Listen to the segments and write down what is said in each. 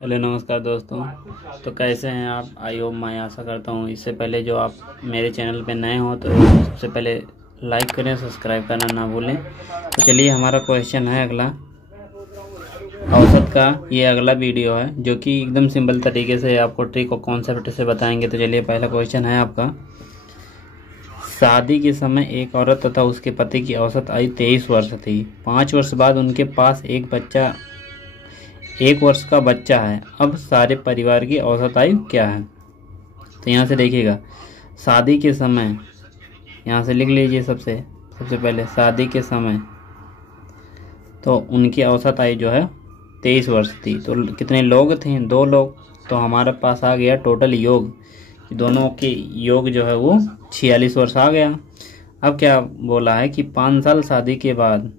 Hello नमस्कार दोस्तों। तो कैसे हैं आप? आई होप मैं आशा करता हूँ। इससे पहले जो आप मेरे चैनल पे नए हो तो सबसे पहले लाइक करें, सब्सक्राइब करना ना भूलें। तो चलिए हमारा क्वेश्चन है अगला औसत का। ये अगला वीडियो है जो कि एकदम सिंपल तरीके से आपको ट्रिक और कॉन्सेप्ट से बताएंगे। तो चलिए पहला क्वेश्चन है आपका, शादी के समय एक औरत तथा उसके पति की औसत आयु 23 वर्ष थी। 5 वर्ष बाद उनके पास एक वर्ष का बच्चा है। अब सारे परिवार की औसत आयु क्या है? तो यहाँ से देखिएगा, शादी के समय, यहाँ से लिख लीजिए सबसे पहले शादी के समय तो उनकी औसत आयु जो है 23 वर्ष थी। तो कितने लोग थे? 2 लोग। तो हमारे पास आ गया टोटल योग, दोनों के योग जो है वो 46 वर्ष आ गया। अब क्या बोला है कि 5 साल शादी के बाद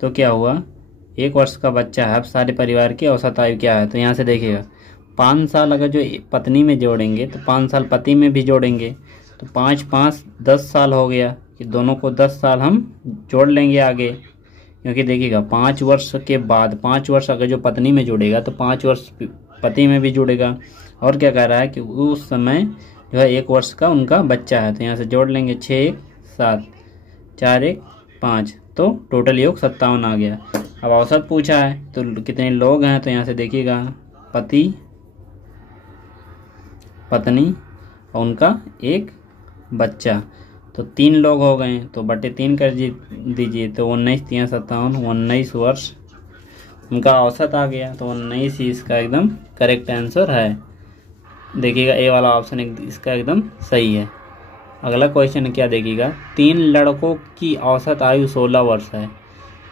तो क्या हुआ, 1 वर्ष का बच्चा है। अब सारे परिवार की औसत आयु क्या है? तो यहाँ से देखिएगा 5 साल अगर जो पत्नी में जोड़ेंगे तो 5 साल पति में भी जोड़ेंगे तो 5 5 10 साल हो गया कि दोनों को 10 साल हम जोड़ लेंगे आगे। क्योंकि देखिएगा 5 वर्ष के बाद 5 वर्ष अगर जो पत्नी में जुड़ेगा तो 5 वर्ष पति में भी जुड़ेगा। और क्या कह रहा है कि उस समय जो है 1 वर्ष का उनका बच्चा है। तो यहाँ से जोड़ लेंगे 6 7 4 1 5, तो टोटल योग 57 आ गया। अब औसत पूछा है तो कितने लोग हैं? तो यहाँ से देखिएगा पति पत्नी और उनका एक बच्चा, तो 3 लोग हो गए। तो बटे 3 कर दीजिए तो 19 3 57, 19 वर्ष उनका औसत आ गया। तो 19 ही इसका एकदम करेक्ट आंसर है। देखिएगा ए वाला ऑप्शन इसका एकदम सही है। अगला क्वेश्चन क्या देखिएगा, 3 लड़कों की औसत आयु 16 वर्ष है।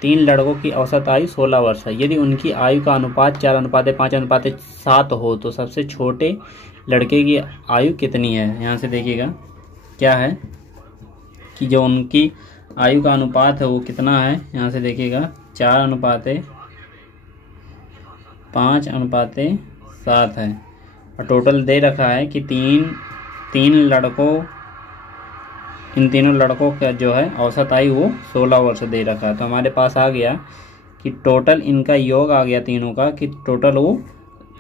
3 लड़कों की औसत आयु 16 वर्ष है। यदि उनकी आयु का अनुपात 4:5:7 हो तो सबसे छोटे लड़के की आयु कितनी है? यहाँ से देखिएगा क्या है कि जो उनकी आयु का अनुपात है वो कितना है। यहाँ से देखिएगा 4:5:7 है और टोटल दे रखा है कि इन तीनों लड़कों का जो है औसत आयु वो 16 वर्ष दे रखा है। तो हमारे पास आ गया कि टोटल इनका योग आ गया तीनों का, कि टोटल वो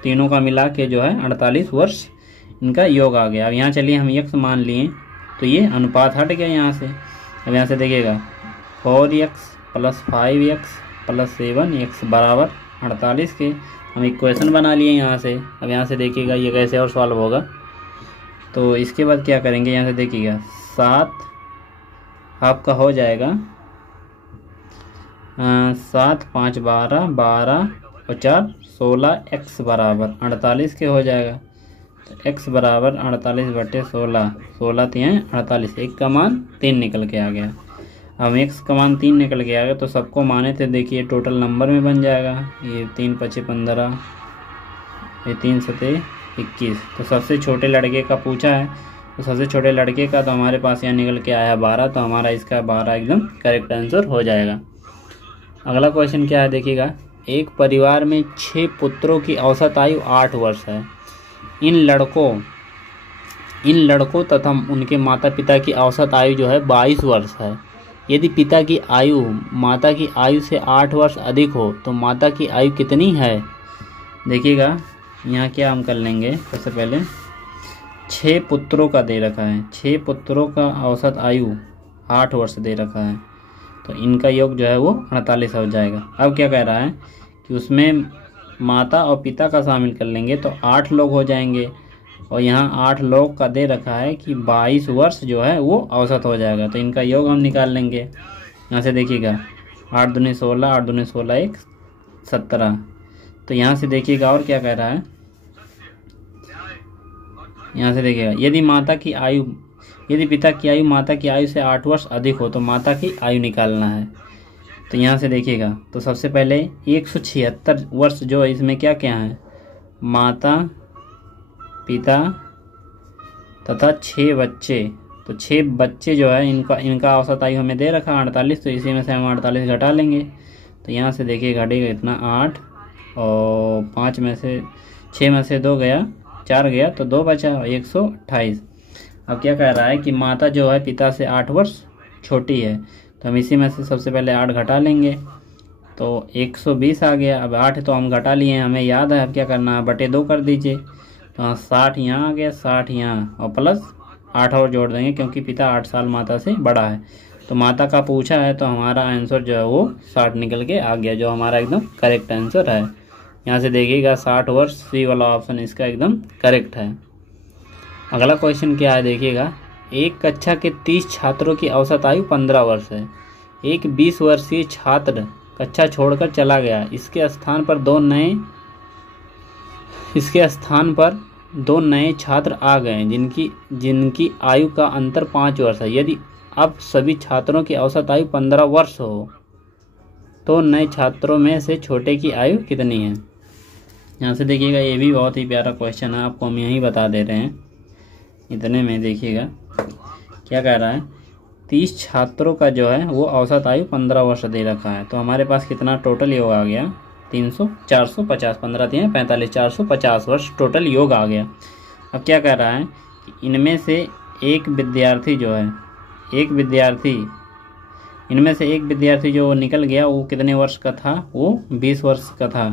तीनों का मिला के जो है 48 वर्ष इनका योग आ गया। अब यहाँ चलिए हम x मान लिए तो ये अनुपात हट गया यहाँ से। अब यहाँ से देखिएगा 4x + 5x + 7x बराबर 48 के हम इक्वेशन बना लिए यहाँ से। अब यहाँ से देखिएगा ये कैसे और सॉल्व होगा। तो इसके बाद क्या करेंगे, यहाँ से देखिएगा 7 आपका हो जाएगा 7 5 12 12 और 4 16, x बराबर 48 के हो जाएगा। तो x बराबर 48 बटे 16, 16 3 48, एक का मान 3 निकल के आ गया। अब x का मान 3 निकल के आ गया तो सबको माने थे, देखिए टोटल नंबर में बन जाएगा। ये 3 5 15, ये 3 7 21। तो सबसे छोटे लड़के का पूछा है, तो सबसे छोटे लड़के का तो हमारे पास यहाँ निकल के आया 12, तो हमारा इसका 12 एकदम करेक्ट आंसर हो जाएगा। अगला क्वेश्चन क्या है देखिएगा, एक परिवार में 6 पुत्रों की औसत आयु 8 वर्ष है। इन लड़कों तथा उनके माता पिता की औसत आयु जो है 22 वर्ष है। यदि पिता की आयु माता की आयु से 8 वर्ष अधिक हो तो माता की आयु कितनी है? देखिएगा यहाँ क्या हम कर लेंगे, सबसे पहले 6 पुत्रों का दे रखा है, 6 पुत्रों का औसत आयु 8 वर्ष दे रखा है, तो इनका योग जो है वो 48 हो जाएगा। अब क्या कह रहा है कि उसमें माता और पिता का शामिल कर लेंगे तो 8 लोग हो जाएंगे, और यहाँ 8 लोग का दे रखा है कि 22 वर्ष जो है वो औसत हो जाएगा। तो इनका योग हम निकाल लेंगे। यहाँ से देखिएगा 8 दूनी 16, 8 दूनी 16 1 17। तो यहाँ से देखिएगा और क्या कह रहा है, यहाँ से देखिएगा यदि पिता की आयु माता की आयु से 8 वर्ष अधिक हो तो माता की आयु निकालना है। तो यहाँ से देखिएगा तो सबसे पहले 176 वर्ष जो है इसमें क्या क्या है, माता पिता तथा 6 बच्चे। तो 6 बच्चे जो है इनका औसत आयु हमें दे रखा 48, तो इसी में से हम 48 घटा लेंगे। तो यहाँ से देखिए घटेगा इतना 8 और 5 में से 6 में से 2 गया, 4 गया तो 2 बचा, 128। अब क्या कह रहा है कि माता जो है पिता से 8 वर्ष छोटी है, तो हम इसी में से सबसे पहले 8 घटा लेंगे, तो 120 आ गया। अब 8 तो हम घटा लिए हैं, हमें याद है अब क्या करना है, बटे 2 कर दीजिए। तो 60 यहाँ आ गया, 60 यहाँ, और प्लस 8 और जोड़ देंगे क्योंकि पिता 8 साल माता से बड़ा है। तो माता का पूछा है तो हमारा आंसर जो है वो 60 निकल के आ गया, जो हमारा एकदम करेक्ट आंसर है। यहाँ से देखिएगा 60 वर्ष, सी वाला ऑप्शन इसका एकदम करेक्ट है। अगला क्वेश्चन क्या है देखिएगा, एक कक्षा के 30 छात्रों की औसत आयु 15 वर्ष है। एक 20 वर्षीय छात्र कक्षा छोड़कर चला गया, इसके स्थान पर दो नए छात्र आ गए जिनकी आयु का अंतर 5 वर्ष है। यदि अब सभी छात्रों की औसत आयु 15 वर्ष हो तो नए छात्रों में से छोटे की आयु कितनी है। यहाँ से देखिएगा ये भी बहुत ही प्यारा क्वेश्चन है, आपको हम यहीं बता दे रहे हैं। इतने में देखिएगा क्या कह रहा है, 30 छात्रों का जो है वो औसत आयु 15 वर्ष दे रखा है। तो हमारे पास कितना टोटल योग आ गया, 450, 15 3 45, 450 वर्ष टोटल योग आ गया। अब क्या कह रहा है कि इनमें से एक विद्यार्थी जो निकल गया वो कितने वर्ष का था, वो 20 वर्ष का था।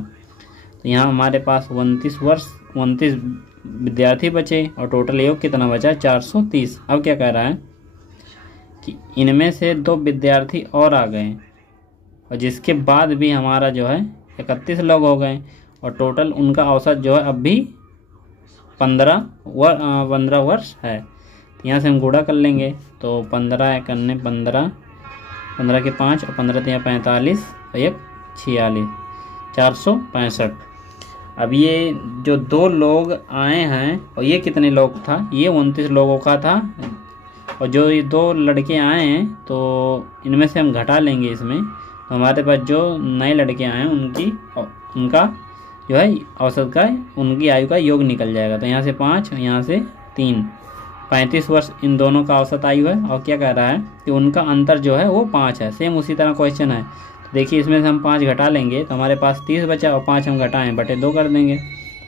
तो यहाँ हमारे पास 29 विद्यार्थी बचे और टोटल योग कितना बचा, 430। अब क्या कह रहा है कि इनमें से 2 विद्यार्थी और आ गए और जिसके बाद भी हमारा जो है 31 लोग हो गए और टोटल उनका औसत जो है अब भी 15 वर्ष है। तो यहाँ से हम गुणा कर लेंगे, तो 15 करने 15 के 5 और 15 3 45 और 1 46, 465। अब ये जो 2 लोग आए हैं और ये कितने लोग था, ये 29 लोगों का था, और जो ये 2 लड़के आए हैं तो इनमें से हम घटा लेंगे इसमें, तो हमारे पास जो नए लड़के आए हैं उनका जो है औसत का, उनकी आयु का योग निकल जाएगा। तो यहाँ से 5 और यहाँ से 3, 35 वर्ष इन दोनों का औसत आयु है। और क्या कह रहा है कि उनका अंतर जो है वो 5 है। सेम उसी तरह क्वेश्चन है, तो देखिए इसमें से हम 5 घटा लेंगे तो हमारे पास 30 बचा और 5 हम घटाएं बटे 2 कर देंगे,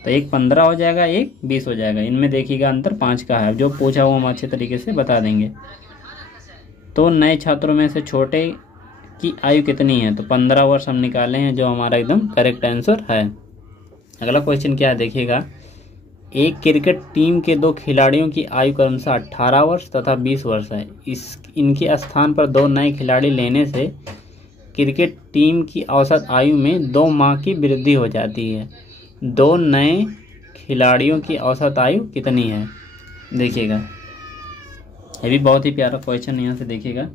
तो एक 15 हो जाएगा, एक 20 हो जाएगा। इनमें देखिएगा अंतर 5 का है, जो पूछा वो हम अच्छे तरीके से बता देंगे। तो नए छात्रों में से छोटे की आयु कितनी है, तो 15 वर्ष हम निकाले हैं, जो हमारा एकदम करेक्ट आंसर है। अगला क्वेश्चन क्या है देखिएगा, एक क्रिकेट टीम के 2 खिलाड़ियों की आयु क्रमशः 18 वर्ष तथा 20 वर्ष है। इनके स्थान पर 2 नए खिलाड़ी लेने से क्रिकेट टीम की औसत आयु में 2 माह की वृद्धि हो जाती है। 2 नए खिलाड़ियों की औसत आयु कितनी है। देखिएगा ये भी बहुत ही प्यारा क्वेश्चन है। यहाँ से देखिएगा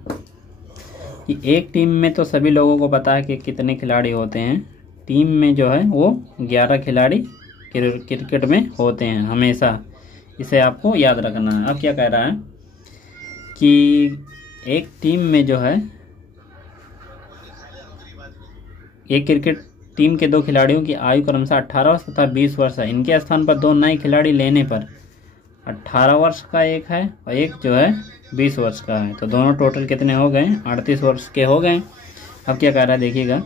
कि एक टीम में तो सभी लोगों को पता है कि कितने खिलाड़ी होते हैं। टीम में जो है वो 11 खिलाड़ी क्रिकेट में होते हैं हमेशा, इसे आपको याद रखना है। अब क्या कह रहा है कि एक टीम में जो है एक क्रिकेट टीम के 2 खिलाड़ियों की आयु क्रमशः 18 वर्ष तथा 20 वर्ष है। इनके स्थान पर 2 नए खिलाड़ी लेने पर 18 वर्ष का एक है और एक जो है 20 वर्ष का है, तो दोनों टोटल कितने हो गए, 38 वर्ष के हो गए। अब क्या कह रहा है देखिएगा,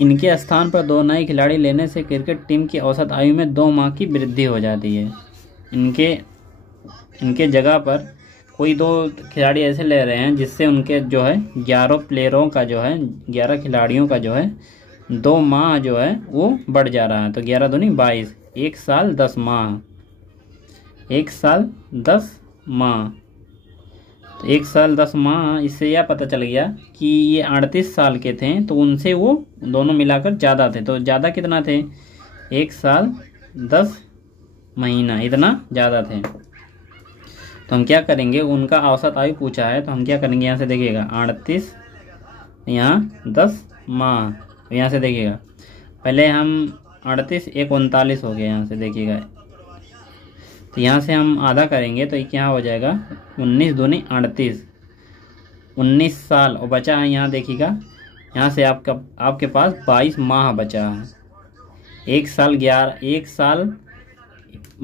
इनके स्थान पर 2 नए खिलाड़ी लेने से क्रिकेट टीम की औसत आयु में 2 माह की वृद्धि हो जाती है। इनके जगह पर कोई 2 खिलाड़ी ऐसे ले रहे हैं जिससे उनके जो है 11 प्लेयरों का जो है 11 खिलाड़ियों का जो है 2 माह जो है वो बढ़ जा रहा है। तो 11 दूनी 22, 1 साल 10 माह, 1 साल 10 माह, तो 1 साल 10 माह। इससे यह पता चल गया कि ये 38 साल के थे, तो उनसे वो दोनों मिलाकर ज़्यादा थे। तो ज़्यादा कितना थे, 1 साल 10 महीना, इतना ज़्यादा थे। तो हम क्या करेंगे, उनका औसत आयु पूछा है तो हम क्या करेंगे, यहाँ से देखिएगा 38, यहाँ 10 माह, तो यहाँ से देखिएगा पहले हम 38, 1 39 हो गया। यहाँ से देखिएगा तो यहाँ से हम आधा करेंगे तो क्या हो जाएगा, 19 दूनी 38, 19 साल और बचा है। यहाँ देखिएगा यहाँ से आपके पास 22 माह बचा है। 1 साल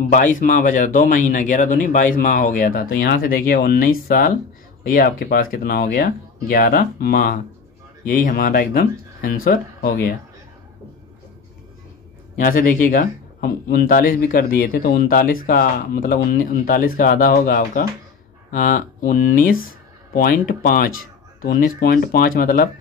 22 माह बचा, 2 महीना, 11 दूनी 22 माह हो गया था। तो यहाँ से देखिए 19 साल, ये आपके पास कितना हो गया, 11 माह। यही हमारा एकदम आंसर हो गया। यहाँ से देखिएगा हम 39 भी कर दिए थे, तो 39 का मतलब 39 का आधा होगा आपका 19 19.5, तो 19.5 मतलब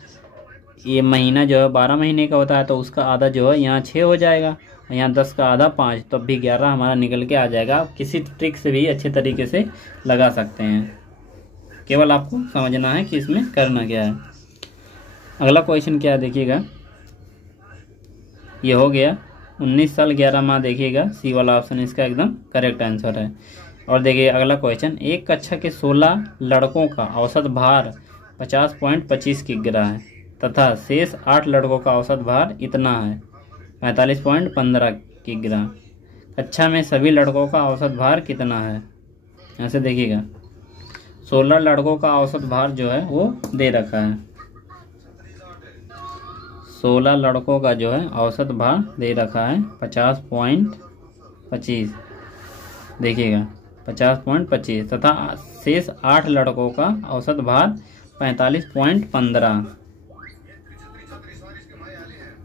ये महीना जो है 12 महीने का होता है, तो उसका आधा जो है यहाँ 6 हो जाएगा, यहाँ 10 का आधा 5, तब भी 11 हमारा निकल के आ जाएगा। आप किसी ट्रिक से भी अच्छे तरीके से लगा सकते हैं, केवल आपको समझना है कि इसमें करना क्या है। अगला क्वेश्चन क्या है देखिएगा, ये हो गया 19 साल 11 माह, देखिएगा सी वाला ऑप्शन इसका एकदम करेक्ट आंसर है। और देखिए अगला क्वेश्चन, एक कक्षा के 16 लड़कों का औसत भार 50.25 किग्रा है तथा शेष 8 लड़कों का औसत भार इतना है 45.15 किग्रा। कक्षा में सभी लड़कों का औसत भार कितना है? ऐसे देखिएगा 16 लड़कों का औसत भार जो है वो दे रखा है, 16 लड़कों का जो है औसत भार दे रखा है 50.25, देखिएगा 50.25 तथा शेष 8 लड़कों का औसत भार 45.15,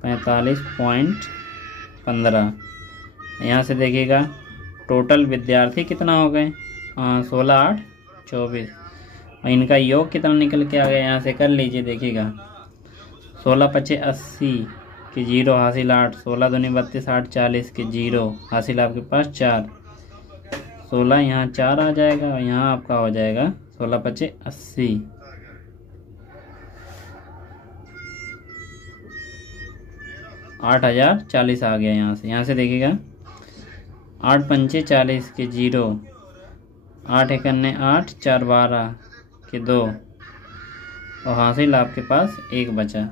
45.15। यहाँ से देखिएगा टोटल विद्यार्थी कितना हो गए, 16 8 24, और इनका योग कितना निकल के आ गया, यहाँ से कर लीजिए। देखिएगा 16 पचे 80 के 0 हासिल 8, 16 दूनी 32 8 40 के 0 हासिल आपके पास 4, 16 यहाँ 4 आ जाएगा और यहाँ आपका हो जाएगा 16 पचे 80, 8040 आ गया। यहाँ से देखिएगा 8 पंचे 40 के 0, 8 एकन्ने 8 4 12 के 2, और हासिल आपके पास 1 बचा।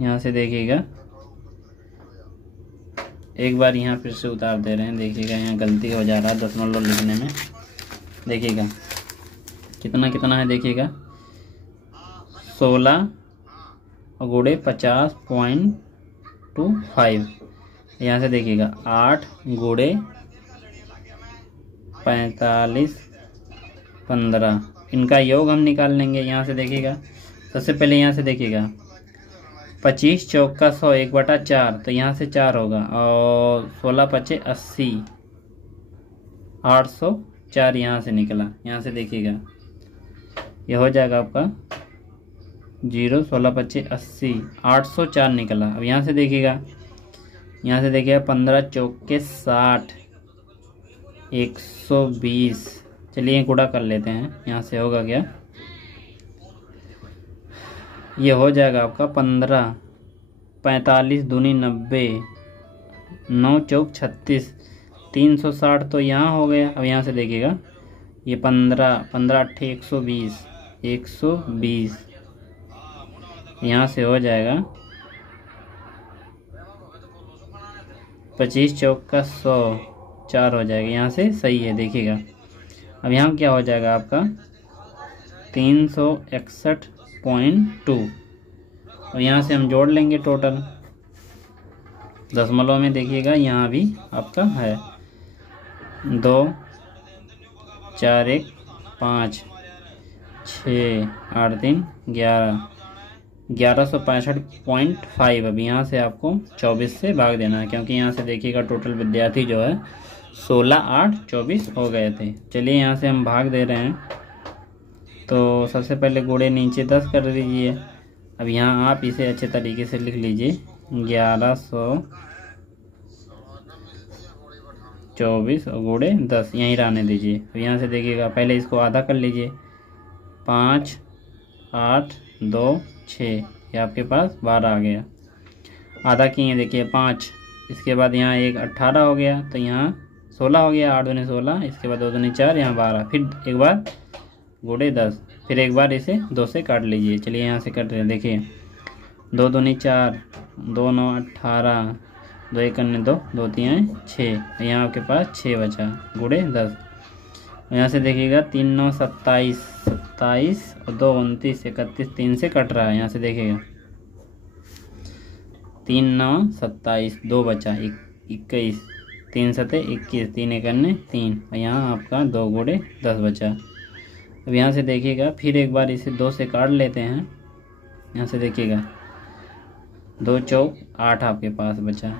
यहाँ से देखिएगा एक बार यहाँ फिर से उतार दे रहे हैं, देखिएगा यहाँ गलती हो जा रहा है दशमलव लिखने में। देखिएगा कितना कितना है, देखिएगा 16 गुणे 50.25, यहाँ से देखिएगा 8 गुणे 45.15, इनका योग हम निकाल लेंगे। यहाँ से देखिएगा सबसे पहले यहाँ से देखिएगा 25 चौका 100 1/4, तो यहाँ से 4 होगा, और 16 पचे 80, 804 यहाँ से निकला। यहाँ से देखिएगा यह हो जाएगा आपका 0 16 पचे 80, 804 निकला। अब यहाँ से देखिएगा 15 चौके 60, 120, चलिए गुणा कर लेते हैं। यहाँ से होगा क्या, ये हो जाएगा आपका 15, 45 दूनी 90, 9 चौक 36, 360 तो यहाँ हो गया। अब यहाँ से देखिएगा ये 15 8 120, 120 यहाँ से हो जाएगा 25 चौका 100, 4 हो जाएगा। यहाँ से सही है, देखिएगा। अब यहाँ क्या हो जाएगा आपका 361.2, और यहाँ से हम जोड़ लेंगे टोटल दशमलव में। देखिएगा यहाँ भी आपका है 2 4 1 5 6 8 3 11, 1165.5। अब यहाँ से आपको 24 से भाग देना है, क्योंकि यहाँ से देखिएगा टोटल विद्यार्थी जो है 16 8 24 हो गए थे। चलिए यहाँ से हम भाग दे रहे हैं, तो सबसे पहले गुणे नीचे 10 कर दीजिए। अब यहाँ आप इसे अच्छे तरीके से लिख लीजिए 1124 और गुणे 10 यहीं रहने दीजिए। अब यहाँ से देखिएगा पहले इसको आधा कर लीजिए, 5 8 2 6, ये आपके पास 12 आ गया। आधा किए देखिए 5, इसके बाद यहाँ एक 18 हो गया, तो यहाँ 16 हो गया, 8 दूनी 16, इसके बाद 2 दूनी 4, यहाँ 12, फिर एक बार गुणे 10, फिर एक बार इसे 2 से काट लीजिए। चलिए यहाँ से कट रहे हैं, देखिए 2 दूनी 4, 2 9 18, 2 1 2, 2 3 6, यहाँ आपके पास 6 बचा गुणे 10। यहाँ से देखिएगा 3 9 27, 27 और 2 29 31, 3 से कट रहा है। यहाँ से देखिएगा 3 9 27, 2 बचा 21, 3 7 21, 3 1 3, और यहाँ आपका 2 गुणे 10 बचा। अब यहाँ से देखिएगा फिर एक बार इसे 2 से काट लेते हैं। यहाँ से देखिएगा 2 चौक 8 आपके पास बचा,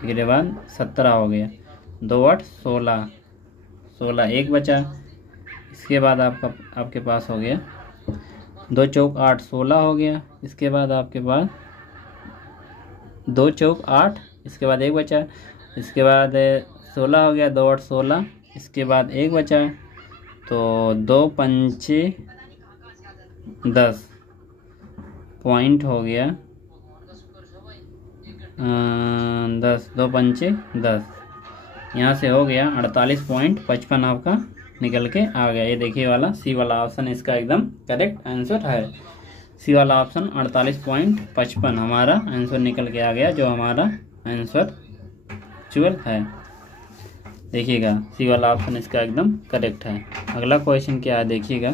फिर बाद 17 हो गया, 2 8 16, 16 एक बचा, इसके बाद आपके पास हो गया 2 चौक 8 16 हो गया। इसके बाद आपके पास 2 चौक 8, इसके बाद 1 बचा। इसके बाद 16 हो गया, 2 8 16। इसके बाद 1 बचा, तो 2 पंचे 10 पॉइंट हो गया 10, 2 पंचे 10। यहाँ से हो गया 48.55 आपका निकल के आ गया। ये देखिए वाला सी वाला ऑप्शन इसका एकदम करेक्ट आंसर है। सी वाला ऑप्शन 48.55 हमारा आंसर निकल के आ गया, जो हमारा आंसर एक्चुअल है। देखिएगा सी वाला ऑप्शन इसका एकदम करेक्ट है। अगला क्वेश्चन क्या है देखिएगा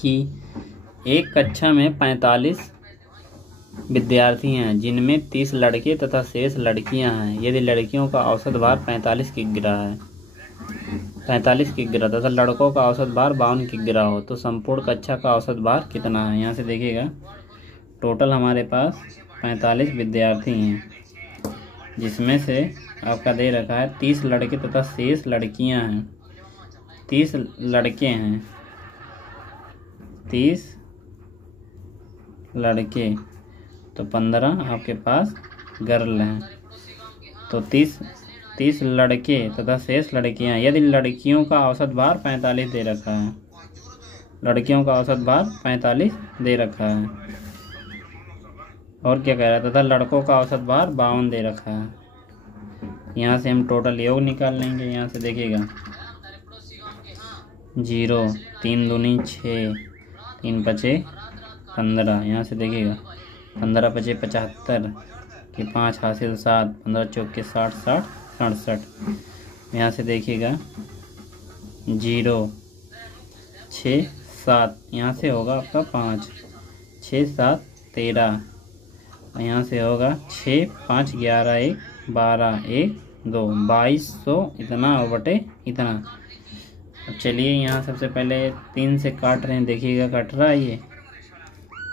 कि एक कक्षा में 45 विद्यार्थी हैं जिनमें 30 लड़के तथा शेष लड़कियां हैं। यदि लड़कियों का औसत भार 45 किग्रा है, 45 किग्रा तथा लड़कों का औसत भार 52 किग्रा हो, तो संपूर्ण कक्षा का औसत भार कितना है। यहाँ से देखिएगा टोटल हमारे पास 45 विद्यार्थी हैं, जिसमें से आपका दे रखा है 30 लड़के तथा शेष लड़कियां हैं। 30 लड़के हैं, 30 लड़के, तो 15 आपके पास गर्ल हैं। तो 30 लड़के तथा शेष लड़कियां। यदि लड़कियों का औसत भार 45 दे रखा है, लड़कियों का औसत भार 45 दे रखा है, और क्या कह रहा है, तथा लड़कों का औसत भार 52 दे रखा है। यहाँ से हम टोटल योग निकाल लेंगे। यहाँ से देखिएगा 0, 3 दूनी 6, 3 पचे 15। यहाँ से देखिएगा 15 पचे 75 के 5 हासिल 7, 15 चौक के 60 60 67। यहाँ से देखिएगा 0 6 7, यहाँ से होगा आपका 5 6 7 13, और यहाँ से होगा 6 5 11 1 12 1 2 2200 इतना बटे इतना। अब चलिए यहाँ सबसे पहले 3 से काट रहे हैं, देखिएगा कट रहा है। ये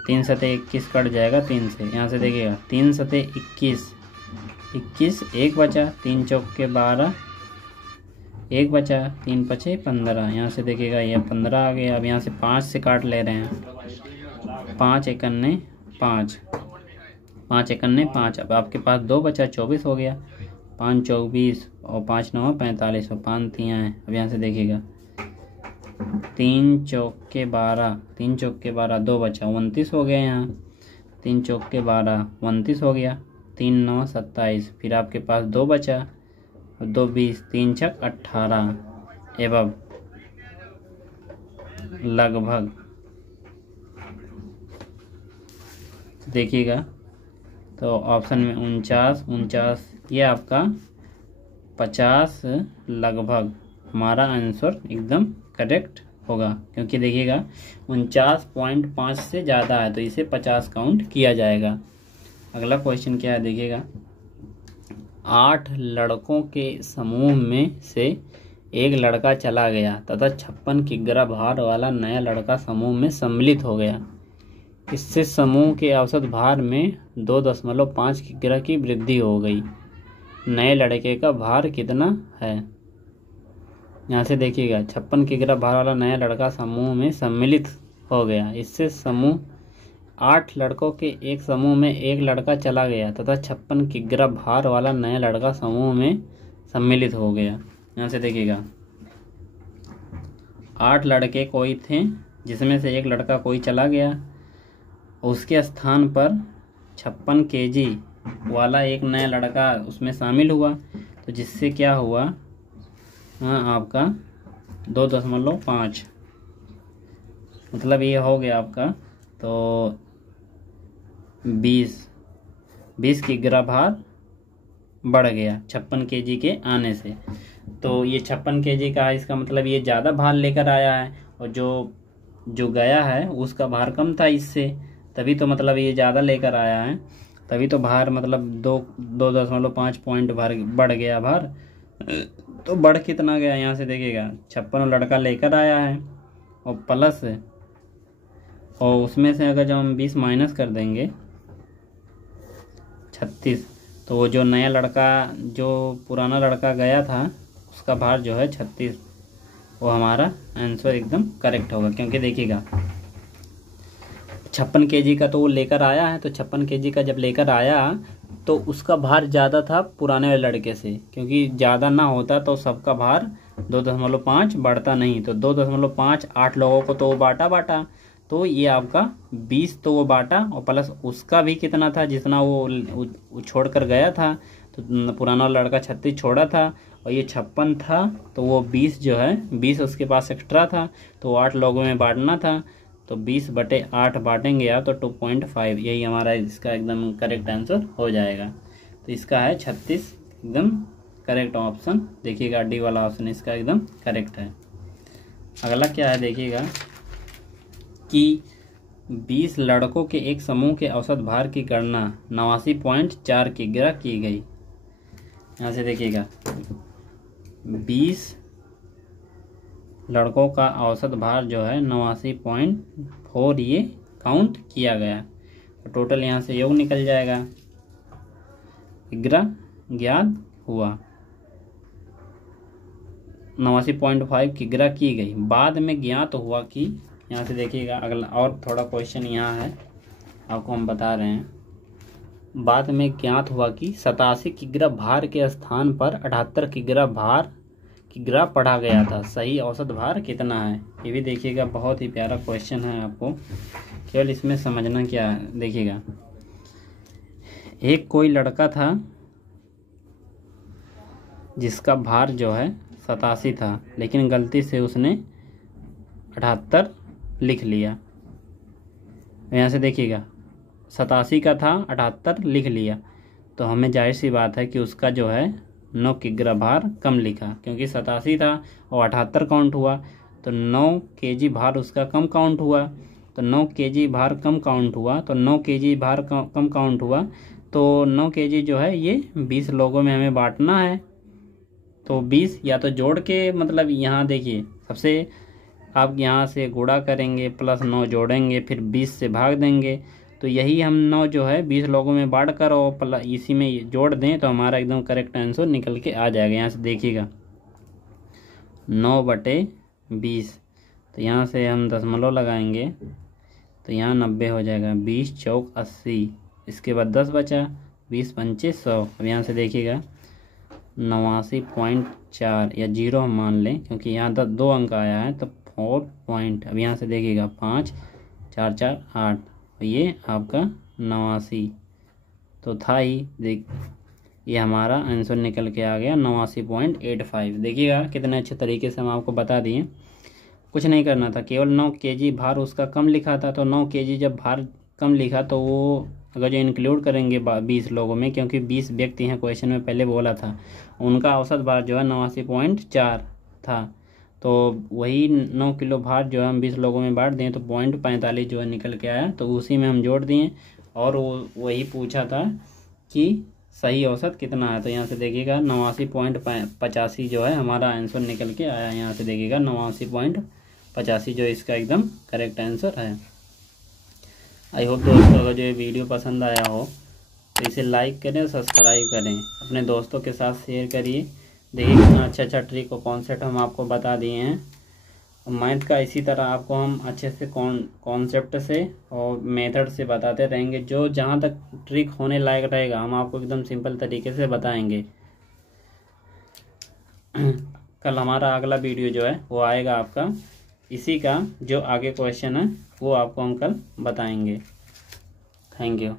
3 सते 21 कट जाएगा 3 से। यहाँ से देखिएगा 3 सते 21, 1 बचा, 3 चौक के 12, 1 बचा, 3 पचे 15। यहाँ से देखिएगा ये 15 आ गया। अब यहाँ से 5 से काट ले रहे हैं, 5 एकन्ने 5, 5 एकन्ने 5। अब आपके पास 2 बचा, 24 हो गया। 5 चौक 20 और 5 9 45 और 5 तियाँ हैं। अब यहाँ से देखिएगा 3 चौक के 12, 3 चौक के 12, 2 बचा, 29 हो गया। यहाँ 3 चौक के 12 29 हो गया। 3 9 27, फिर आपके पास 2 बचा और 2 20, 3 छक 18 एवं लगभग। देखिएगा तो ऑप्शन में 49 ये आपका 50 लगभग हमारा आंसर एकदम करेक्ट होगा, क्योंकि देखिएगा 49.5 से ज़्यादा है तो इसे 50 काउंट किया जाएगा। अगला क्वेश्चन क्या है देखिएगा, 8 लड़कों के समूह में से एक लड़का चला गया तथा 56 किग्रा भार वाला नया लड़का समूह में सम्मिलित हो गया। इससे समूह के औसत भार में 2.5 किग्रा की वृद्धि हो गई। नए लड़के का भार कितना है। यहाँ से देखिएगा 56 किग्रा भार वाला नया लड़का समूह में सम्मिलित हो गया। इससे समूह 8 लड़कों के एक समूह में एक लड़का चला गया तथा 56 किग्रा भार वाला नया लड़का समूह में सम्मिलित हो गया। यहाँ से देखिएगा 8 लड़के कोई थे, जिसमें से एक लड़का कोई चला गया, उसके स्थान पर 56 केजी वाला एक नया लड़का उसमें शामिल हुआ। तो जिससे क्या हुआ, हाँ आपका 2.5 मतलब ये हो गया आपका तो 20 किग्रा भार बढ़ गया 56 केजी के आने से। तो ये 56 केजी का है, इसका मतलब ये ज़्यादा भार लेकर आया है, और जो गया है उसका भार कम था इससे, तभी तो मतलब ये ज़्यादा लेकर आया है, तभी तो भार मतलब 2.5 पॉइंट बढ़ गया भार। तो बढ़ कितना गया, यहाँ से देखिएगा 56 लड़का लेकर आया है और प्लस, और उसमें से अगर जब हम 20 माइनस कर देंगे 36, तो वो जो नया लड़का जो पुराना लड़का गया था उसका भार जो है 36 वो हमारा आंसर एकदम करेक्ट होगा। क्योंकि देखिएगा 56 kg का तो वो लेकर आया है, तो 56 kg का जब लेकर आया तो उसका भार ज़्यादा था पुराने वाले लड़के से, क्योंकि ज़्यादा ना होता तो सबका भार 2.5 बढ़ता नहीं, तो 2.5 8 लोगों को तो वो बांटा, तो ये आपका 20 तो वो बांटा, और प्लस उसका भी कितना था जितना वो छोड़ कर गया था। तो पुराना लड़का 36 छोड़ा था और ये 56 था, तो वो 20 जो है 20 उसके पास एक्स्ट्रा था, तो 8 लोगों में बांटना था, तो 20/8 बांटेंगे आप तो 2.5, यही हमारा इसका एकदम करेक्ट आंसर हो जाएगा। तो इसका है 36 एकदम करेक्ट ऑप्शन। देखिएगा डी वाला ऑप्शन इसका एकदम करेक्ट है। अगला क्या है देखिएगा कि 20 लड़कों के एक समूह के औसत भार की गणना 89.4 किग्रा की गई। यहाँ से देखिएगा 20 लड़कों का औसत भार जो है 89.4 ये काउंट किया गया, तो टोटल यहाँ से योग निकल जाएगा। किग्रा ज्ञात हुआ, 89.5 किग्रा की गई। बाद में ज्ञात हुआ कि, यहाँ से देखिएगा अगला और थोड़ा क्वेश्चन यहाँ है आपको हम बता रहे हैं। बाद में ज्ञात हुआ कि 87 किग्रा भार के स्थान पर 78 किग्रा पढ़ा गया था, सही औसत भार कितना है? ये भी देखिएगा बहुत ही प्यारा क्वेश्चन है, आपको केवल इसमें समझना क्या है। देखिएगा एक कोई लड़का था जिसका भार जो है 87 था, लेकिन गलती से उसने 78 लिख लिया। यहाँ से देखिएगा 87 का था, 78 लिख लिया, तो हमें जाहिर सी बात है कि उसका जो है 9 किग्रा भार कम लिखा, क्योंकि 87 था और 78 काउंट हुआ, तो 9 kg भार उसका कम काउंट हुआ, तो 9 kg भार कम काउंट हुआ, तो 9 kg भार कम काउंट हुआ, तो 9 kg जो है ये 20 लोगों में हमें बांटना है। तो 20 या तो जोड़ के, मतलब यहाँ देखिए सबसे आप यहाँ से गुणा करेंगे प्लस 9 जोड़ेंगे, फिर 20 से भाग देंगे, तो यही हम 9 जो है 20 लोगों में बांट कर और इसी में जोड़ दें तो हमारा एकदम करेक्ट आंसर निकल के आ जाएगा। यहाँ से देखिएगा 9/20, तो यहाँ से हम दशमलव लगाएंगे तो यहाँ 90 हो जाएगा, 20 चौक 80, इसके बाद 10 बचा, 20 पंचे 100। अब यहाँ से देखिएगा 89.4 या 0 हम मान लें, क्योंकि यहाँ 2 अंक आया है तो 4 पॉइंट। अब यहाँ से देखिएगा 5 4 4 8, ये आपका 89 तो था ही। देख ये हमारा आंसर निकल के आ गया 89.85। देखिएगा कितने अच्छे तरीके से हम आपको बता दिए। कुछ नहीं करना था, केवल 9 kg भार उसका कम लिखा था, तो 9 kg जब भार कम लिखा तो वो अगर जो इंक्लूड करेंगे 20 लोगों में, क्योंकि 20 व्यक्ति हैं क्वेश्चन में पहले बोला था, उनका औसत भार जो है 89.4 था, तो वही 9 किलो भार जो है हम 20 लोगों में बांट दें तो 0.45 जो है निकल के आया, तो उसी में हम जोड़ दिए और वो वही पूछा था कि सही औसत कितना है। तो यहाँ से देखिएगा 89.85 जो है हमारा आंसर निकल के आया। यहाँ से देखिएगा 89.85 जो इसका एकदम करेक्ट आंसर है। आई होप दोस्तों अगर जो ये वीडियो पसंद आया हो तो इसे लाइक करें, सब्सक्राइब करें, अपने दोस्तों के साथ शेयर करिए। देखिए कितना अच्छा ट्रिक और कॉन्सेप्ट हम आपको बता दिए हैं। मैथ का इसी तरह आपको हम अच्छे से कॉन्सेप्ट से और मेथड से बताते रहेंगे। जो जहाँ तक ट्रिक होने लायक रहेगा हम आपको एकदम सिंपल तरीके से बताएंगे। कल हमारा अगला वीडियो जो है वो आएगा आपका इसी का, जो आगे क्वेश्चन है वो आपको हम कल बताएंगे। Thank you.